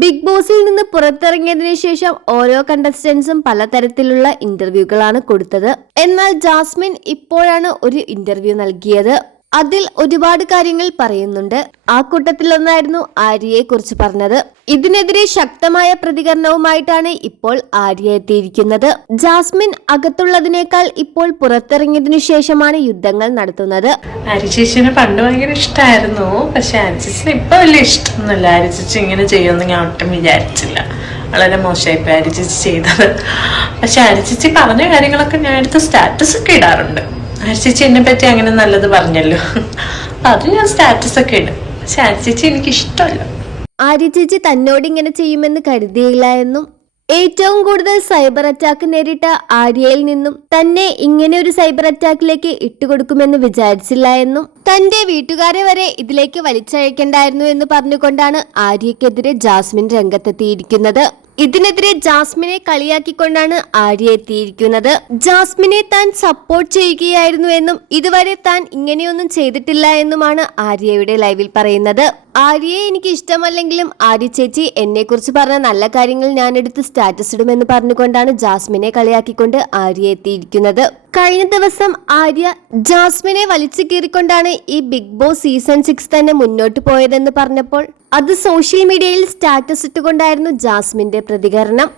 Big ബോസിൽ നിന്ന് പുറത്തിറങ്ങിയതിനു ശേഷം ഓരോ കണ്ടസ്റ്റൻസും പലതരത്തിലുള്ള ഇന്റർവ്യൂകളാണ് കൊടുത്തത്. എന്നാൽ ജാസ്മിൻ ഇപ്പോഴാണ് ഒരു ഇന്റർവ്യൂ നൽകിയത്. അതിൽ ഒരുപാട് കാര്യങ്ങൾ പറയുന്നുണ്ട്. ആ കൂട്ടത്തിലൊന്നായിരുന്നു ആര്യയെ കുറിച്ച് പറഞ്ഞത്. ഇതിനെതിരെ ശക്തമായ പ്രതികരണവുമായിട്ടാണ് ഇപ്പോൾ ആര്യ എത്തിയിരിക്കുന്നത്. ജാസ്മിൻ അകത്തുള്ളതിനേക്കാൾ ഇപ്പോൾ പുറത്തിറങ്ങിയതിനു ശേഷമാണ് യുദ്ധങ്ങൾ നടത്തുന്നത്. അരിച്ചേച്ചിനെ പണ്ട് ഭയങ്കര ഇഷ്ടമായിരുന്നു പക്ഷെ അരിച്ചേച്ചിന് ഇപ്പൊ വലിയ ഇഷ്ടമൊന്നുമില്ല. അരിച്ചേച്ചി ഇങ്ങനെ ചെയ്യുമെന്ന് ഞാൻ ഒട്ടും വിചാരിച്ചില്ല. വളരെ മോശമായിപ്പോയി അരിച്ചേച്ചി ചെയ്തത്. പക്ഷെ അരിച്ചേച്ചി പറഞ്ഞ കാര്യങ്ങളൊക്കെ ഞാൻ എടുത്ത് സ്റ്റാറ്റസ് ഒക്കെ ഇടാറുണ്ട്. അരിച്ചേച്ചി എന്നെ പറ്റി അങ്ങനെ നല്ലത് പറഞ്ഞല്ലോ. അത് ഞാൻ സ്റ്റാറ്റസ് ഒക്കെ ഇടും. പക്ഷെ ചേച്ചി എനിക്ക് ഇഷ്ടമല്ല ആര്യ ചേച്ചി തന്നോട് ഇങ്ങനെ ചെയ്യുമെന്ന് കരുതിയില്ല എന്നും ഏറ്റവും കൂടുതൽ സൈബർ അറ്റാക്ക് നേരിട്ട ആര്യയിൽ നിന്നും തന്നെ ഇങ്ങനെ ഒരു സൈബർ അറ്റാക്കിലേക്ക് ഇട്ടുകൊടുക്കുമെന്ന് വിചാരിച്ചില്ല എന്നും തന്റെ വീട്ടുകാരെ വരെ ഇതിലേക്ക് വലിച്ചഴക്കേണ്ടായിരുന്നു എന്ന് പറഞ്ഞുകൊണ്ടാണ് ആര്യക്കെതിരെ ജാസ്മിൻ രംഗത്തെത്തിയിരിക്കുന്നത്. ഇതിനെതിരെ ജാസ്മിനെ കളിയാക്കിക്കൊണ്ടാണ് ആര്യ എത്തിയിരിക്കുന്നത്. ജാസ്മിനെ താൻ സപ്പോർട്ട് ചെയ്യുകയായിരുന്നു എന്നും ഇതുവരെ താൻ ഇങ്ങനെയൊന്നും ചെയ്തിട്ടില്ല എന്നുമാണ് ആര്യയുടെ ലൈവിൽ പറയുന്നത്. ആര്യയെ എനിക്ക് ഇഷ്ടമല്ലെങ്കിലും ആര്യ ചേച്ചി എന്നെ കുറിച്ച് പറഞ്ഞ നല്ല കാര്യങ്ങൾ ഞാൻ എടുത്ത് സ്റ്റാറ്റസ് ഇടുമെന്ന് പറഞ്ഞുകൊണ്ടാണ് ജാസ്മിനെ കളിയാക്കിക്കൊണ്ട് ആര്യ എത്തിയിരിക്കുന്നത്. കഴിഞ്ഞ ദിവസം ആര്യ ജാസ്മിനെ വലിച്ചു കീറിക്കൊണ്ടാണ് ഈ ബിഗ് ബോസ് സീസൺ സിക്സ് തന്നെ മുന്നോട്ട് പോയതെന്ന് പറഞ്ഞപ്പോൾ അത് സോഷ്യൽ മീഡിയയിൽ സ്റ്റാറ്റസ് ഇട്ടുകൊണ്ടായിരുന്നു ജാസ്മിന്റെ പ്രതികരണം.